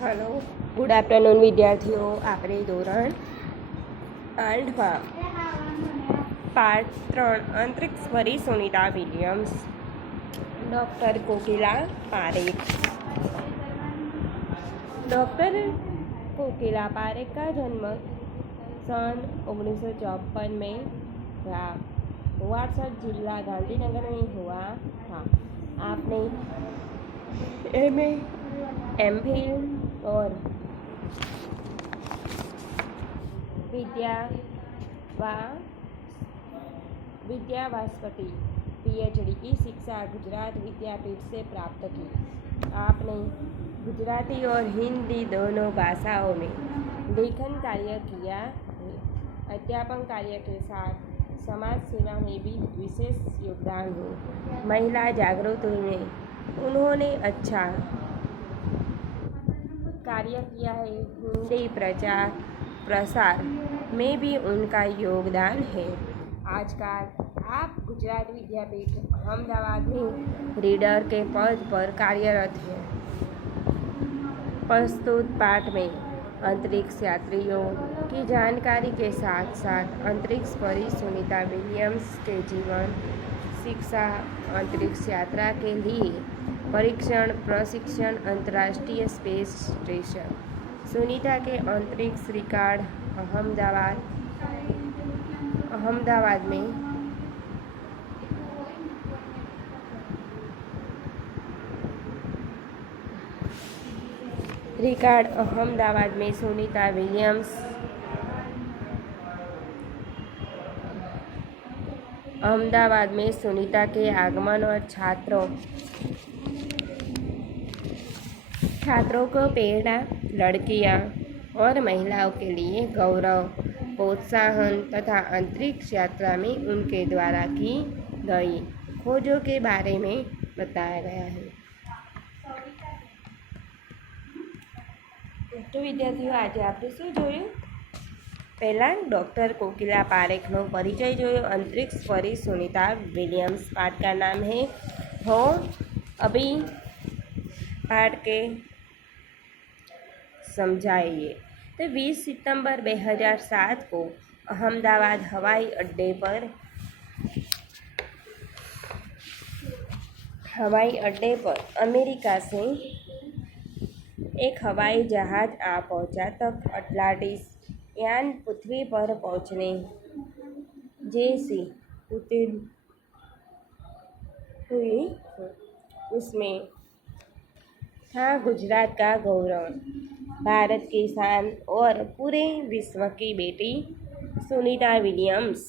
Hello, good afternoon विद्यार्थियों। આપણે ધોરણ 8માં પાર્ટ 3 અંતરિક્ષ પરી Sunita Williams, doctor Kokila Parekh. Doctor Kokila Parekh का जन्म सन 1954 में वाट्सप जिला गांधीनगर में हुआ था। आपने एमए, एमफिल और विद्यावास्पति पीएचडी की शिक्षा गुजरात विद्यापीठ से प्राप्त की। आपने गुजराती और हिंदी दोनों भाषाओं में लेखन कार्य किया है। अध्यापन कार्य के साथ समाज सेवा में भी विशेष योगदान है। महिला जागृति में उन्होंने अच्छा कार्य किया है। हिंदी प्रचार प्रसार में भी उनका योगदान है। आजकल आप गुजरात विद्यापीठ अहमदाबाद में रीडर के पद पर कार्यरत हैं। प्रस्तुत पाठ में अंतरिक्ष यात्रियों की जानकारी के साथ साथ अंतरिक्ष परी सुनीता विलियम्स के जीवन, शिक्षा, अंतरिक्ष यात्रा के लिए परीक्षण प्रशिक्षण, अंतर्राष्ट्रीय स्पेस स्टेशन, सुनीता के अंतरिक्ष रिकॉर्ड, अहमदाबाद में अहमदाबाद में सुनीता विलियम्स, अहमदाबाद में सुनीता के आगमन और छात्रों को प्रेरणा, लड़कियां और महिलाओं के लिए गौरव, प्रोत्साहन तथा अंतरिक्ष यात्रा में उनके द्वारा की गई खोजों के बारे में बताया गया है। तो विद्यार्थियों, आज आपने શું જોયું? પહેલાં डॉक्टर कोकिला पारेखનો परिचय જોયો। अंतरिक्ष परी सुनीता विलियम्स। पाठ का नाम है हो। अभी पाठ के समझाइए। तो 20 सितंबर 2007 को अहमदाबाद हवाई अड्डे पर अमेरिका से एक हवाई जहाज आ पहुंचा। तक अटलांटिस यान पृथ्वी पर पहुंचने जैसी उतनी हुई। उसमें था गुजरात का गौरव, भारत की शान और पूरे विश्व की बेटी सुनीता विलियम्स।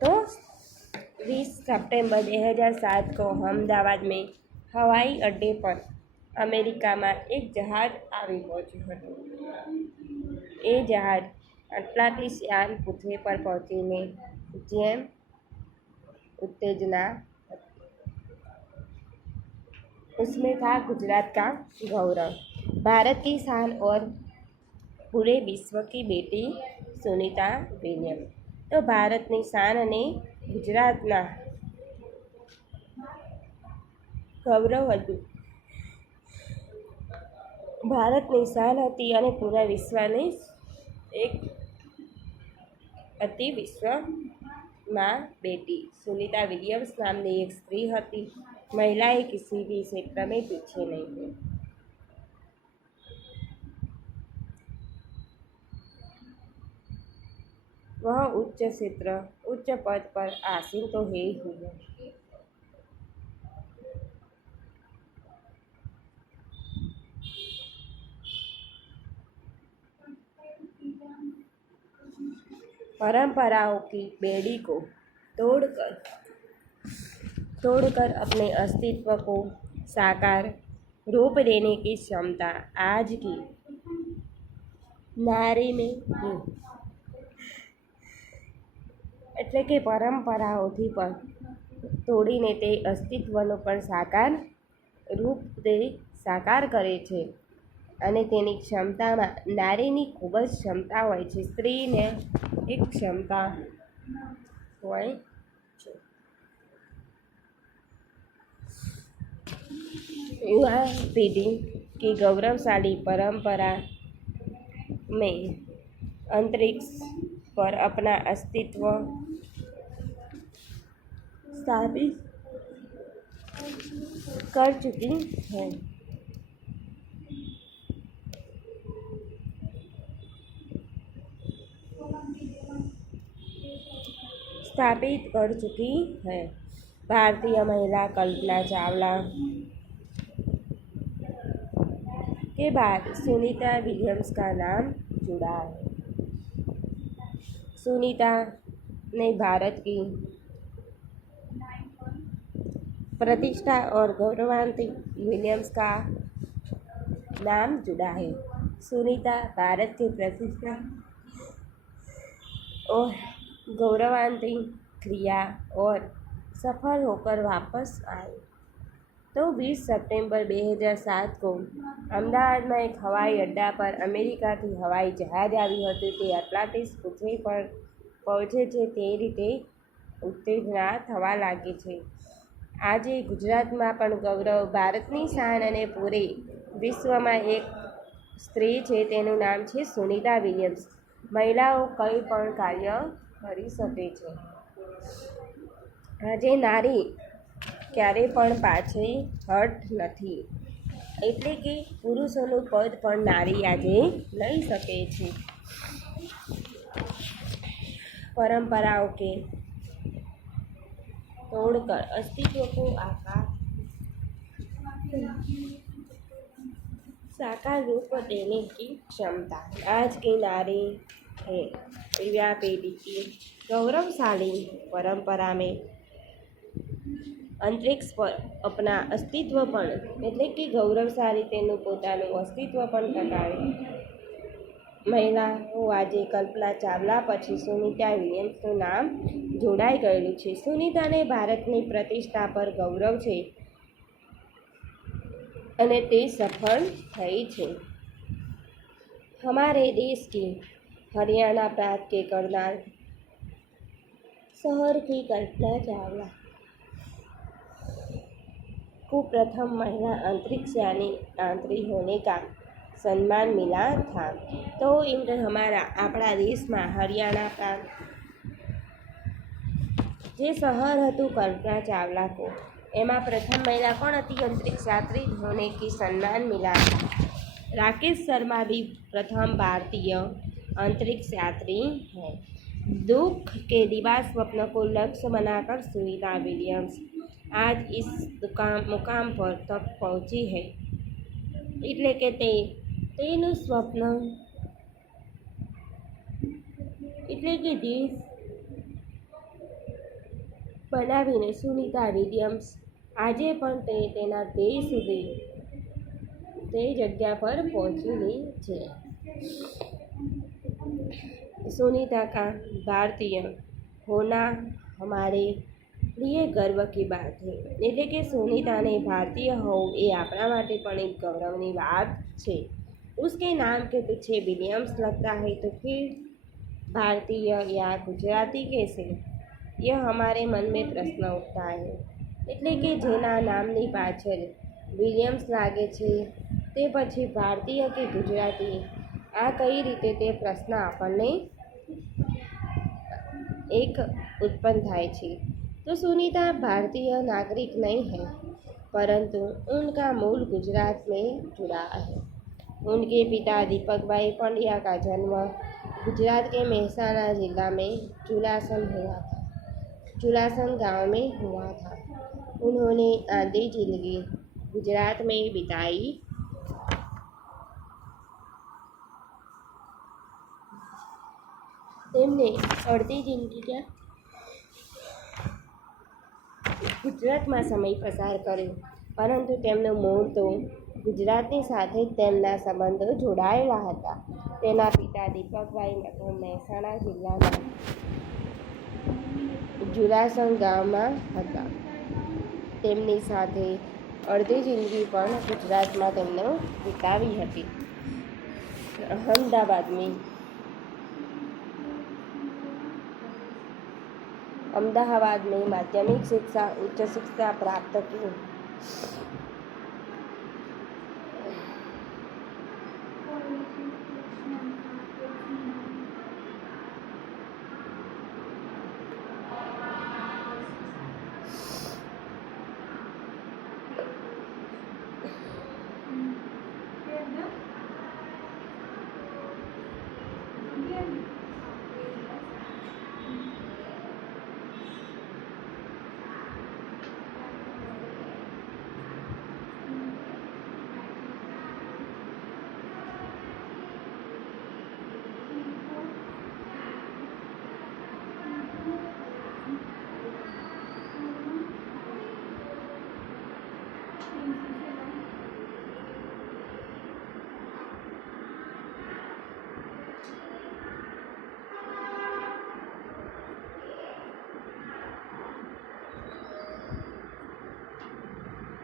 तो 20 सितंबर 2007 को अहमदाबाद में हवाई अड्डे पर अमेरिका में एक जहाज આવી પહોંચ્યું હતું। એ જહાજ अटलांटिस यान पृथ्वी पर पहुंचीने જેમ उत्तेजना, उसमें था गुजरात का गौरव, भारत की शान और पूरे विश्व की बेटी सुनीता विलियम्स। तो भारतની શાન અને ગુજરાતના ગૌરવ હતું। ભારતની શાન હતી અને પૂરા વિશ્વની એક અતિ વિશ્વમાં બેટી सुनीता विलियम्स नामनी एक स्त्री હતી। महिलाएं किसी भी क्षेत्र में पीछे नहीं है। वह उच्च पद पर आसीन तो है ही है। परंपराओं की बेड़ी को तोड़कर अपने अस्तित्व को साकार रूप देने की क्षमता आज की नारी में है। એટલે કે પરંપરાઓથી પણ તોડીને તે અસ્તિત્વનો પણ સાકાર રૂપ તે સાકાર કરે છે અને તેની ક્ષમતામાં નારીની ખૂબ જ ક્ષમતા હોય છે. સ્ત્રીને એક ક્ષમતા હોય છે. युवा पीढ़ी की गौरवशाली परंपरा में अंतरिक्ष पर अपना अस्तित्व स्थापित कर चुकी है. भारतीय महिला कल्पना चावला के बाद सुनीता विलियम्स का नाम जुड़ा है. सुनीता ने भारत की प्रतिष्ठा और गौरवान्वित विलियम्स का नाम जुड़ा है. सुनीता भारत की प्रतिष्ठा और गौरवान्वित क्रिया और सफल होकर वापस आए. तो 20 सितंबर 2007 को અમદાવાદમાં એક હવાઈ અડ્ડા પર અમેરિકાથી હવાઈ જહાજ આવ્યું હતું. તે એટલાન્ટિસ પૃથ્વી પર પહોંચે છે તે રીતે ઉત્તેજના થવા લાગે છે. આજે ગુજરાતમાં પણ ગૌરવ, ભારતની શાન અને પૂરે વિશ્વમાં એક સ્ત્રી છે. તેનું નામ છે સુનિતા વિલિયમ્સ. મહિલાઓ કંઈ પણ કાર્ય કરી શકે છે. આજે નારી ક્યારેય પણ પાછી હટ નથી. એટલે કે પુરુષોનું પદ પણ નારી આજે લઈ શકે છે. परंपराओं के तोड़कर अस्तित्व को साकार रूप देने की क्षमता आज की नारी है. युवा पीढ़ी की गौरवशाली परंपरा में अंतरिक्ष पर अपना अस्तित्व પણ એટલે કે ગૌરવશાળી તેનું પોતાનું અસ્તિત્વ પણ ટકાવે. મહિલાઓ આજે કલ્પના ચાવલા પછી સુનિતા વિલિયમ્સનું નામ જોડાઈ ગયેલું છે. સુનિતાને ભારતની પ્રતિષ્ઠા પર ગૌરવ છે અને તે સફળ થઈ છે. हमारे देश की हरियाणा प्रांत के करनाल शहर की कल्पना चावला को प्रथम महिला अंतरिक्ष यात्री होने का सम्मान मिला था. तो આપણા દેશમાં હરિયાણા પ્રાંત જે શહેર હતું કલ્પના ચાવલા को એમાં પ્રથમ મહિલા કોણ હતી? अंतरिक्ष यात्री होने की सम्मान मिला था. राकेश शर्मा भी प्रथम भारतीय अंतरिक्ष यात्री हैं. दुख के दिवा स्वप्न को लक्ष्य बनाकर सुनीता विलियम्स आज इस मुकाम पर तक पहुंची है. એટલે કે તેનું સ્વપ્ન એટલે કે દેશ બનાવીને સુનિતા વિલિયમ્સ આજે પણ તેના દેશ સુધી તે જગ્યા પર પહોંચેલી છે. सुनीता का भारतीय होना हमारे लिए गर्व की बात है. એટલે કે સુનિતાને ભારતીય હોવું એ આપણા માટે પણ એક ગૌરવની વાત છે. उसके नाम के पीछे विलियम्स लगता है तो फिर भारतीय या गुजराती कैसे? यह हमारे मन में प्रश्न उठता है. એટલે કે જેના નામની પાછળ વિલિયમ્સ લાગે છે તે પછી ભારતીય કે ગુજરાતી આ કઈ રીતે તે પ્રશ્ન આપણને एक उत्पन्न થાય છે. तो सुनीता भारतीय नागरिक नहीं है परंतु उनका मूल गुजरात में जुड़ा है. उनके पिता दीपक भाई पंड्या का जन्म गुजरात के मेहसाणा जिला में जुलासन गांव में हुआ था. उन्होंने आधी जिंदगी गुजरात में बिताई. તેમને અડધી જિંદગી ગુજરાતમાં સમય પસાર કર્યો પરંતુ તેમનું મૂળ તો ગુજરાતની સાથે જ તેમના સંબંધો જોડાયેલા હતા. તેના પિતા દીપકભાઈ મહેસાણા જિલ્લાના જુલાસણ ગામમાં હતા. તેમની સાથે અડધી જિંદગી પણ ગુજરાતમાં તેમણે વિતાવી હતી। अहमदाबाद में माध्यमिक शिक्षा उच्च शिक्षा प्राप्त की।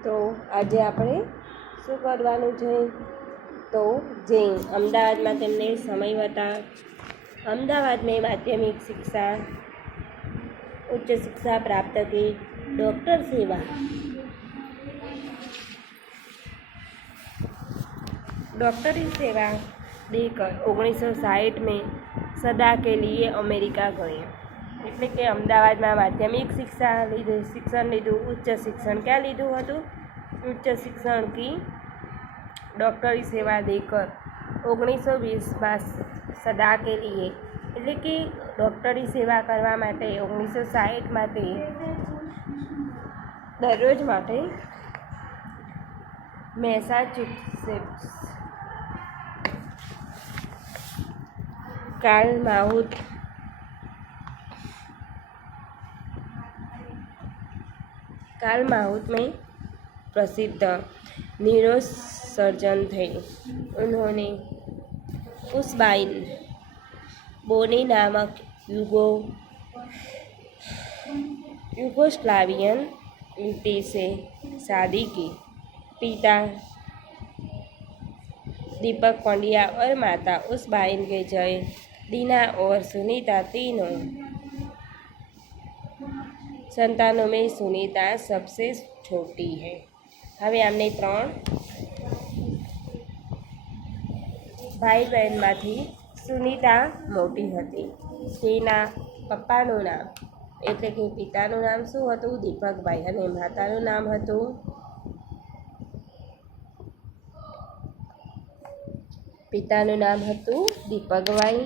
तो आज આપણે શું કરવાનું છે? તો જે અમદાવાદમાં તેમને સમય હતા, अहमदाबाद में माध्यमिक शिक्षा उच्च शिक्षा प्राप्त की, डॉक्टर सेवा डॉक्टरी सेवा देकर 1960 में सदा के लिए अमेरिका गए। એટલે કે અમદાવાદમાં માધ્યમિક શિક્ષણ લીધું, ઉચ્ચ શિક્ષણ ક્યાં લીધું હતું? ઉચ્ચ શિક્ષણ की डॉक्टरी सेवा देकर 1920 सदा के लिए એટલે કે ડૉક્ટરી સેવા કરવા માટે 1960 માટે દરરોજ માટે મેસાચ્યુસેટ્સ कालमाउथ में प्रसिद्ध न्यूरोसर्जन थे। उन्होंने उस बाइन बोनी नामक यूगोस्लावियन युवती से शादी की। पिता दीपक पंड्या और माता उस बाइन के जय, दीना और सुनीता तीनों संतानों में सुनीता सबसे छोटी है। હવે આમને 3 ભાઈ બહેનમાંથી સુનીતા મોટી હતી। તેના પપ્પાનું નામ એટલે કે પિતાનું નામ શું હતું? દીપકભાઈ, અને માતાનું નામ હતું દીપકભાઈ,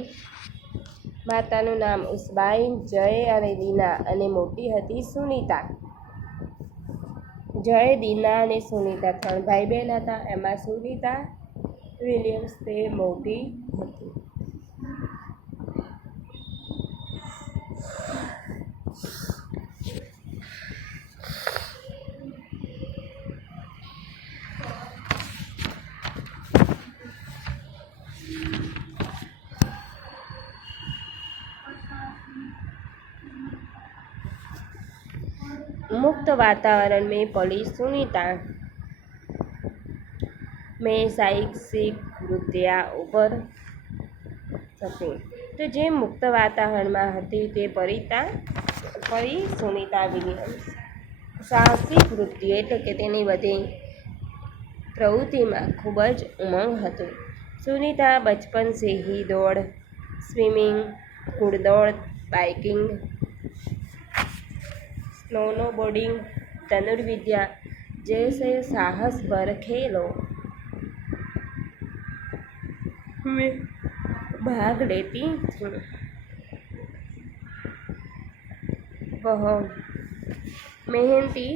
માતાનું નામ ઉસ્બાઈન, જય અને દીના, અને મોટી હતી સુનીતા। જય, દીના અને સુનીતા 3 ભાઈ બહેન હતા। એમાં સુનીતા વિલિયમ્સ તે મોટી હતી। मुक्त वातावरण में पली सुनीता में शैक्षिक वृत्तियाँ उभर सके। तो जे मुक्त वातावरण में हती ते परी सुनीता विलियम्स साहसिक वृत्ति एटले के तेनी बधी प्रवृत्ति में खूब ज उमंग हतो। सुनीता बचपन से ही दौड़, स्विमिंग, घुड़दौड़, बाइकिंग, स्नोबोर्डिंग, धनुर्विद्या जैसे साहस भर खेलों में भाग लेती थी। वह मेहनती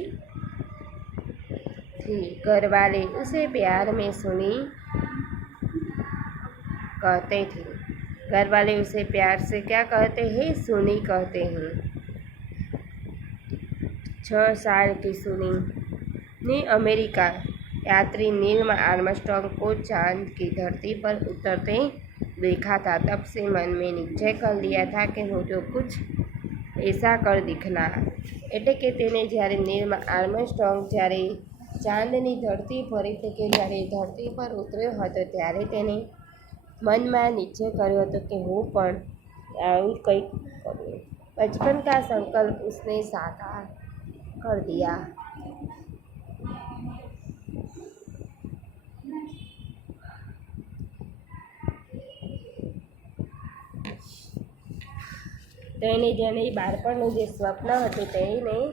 थी। घरवाले उसे प्यार में सुनी कहते थे। घरवाले उसे प्यार से क्या कहते हैं? सुनी कहते हैं। 6 साल की सुनी ने अमेरिका यात्री नील आर्मस्ट्रांग को चांद की धरती पर उतरते देखा था। तब से मन में निश्चय कर लिया था कि वो जो कुछ ऐसा कर दिखना, એટલે કે તેને જ્યારે નીલ આર્મસ્ટ્રોંગ જ્યારે ચાંદની ધરતી પર એટલે કે જ્યારે ધરતી પર ઉતર્યો હતો ત્યારે તેને મનમાં નિશ્ચય કર્યો હતો કે હું પણ આવું કંઈક કરું। बचपन का संकल्प उसने साकार कर दिया। તેને જેને બાળપણનું જે સ્વપ્ન હતું તેને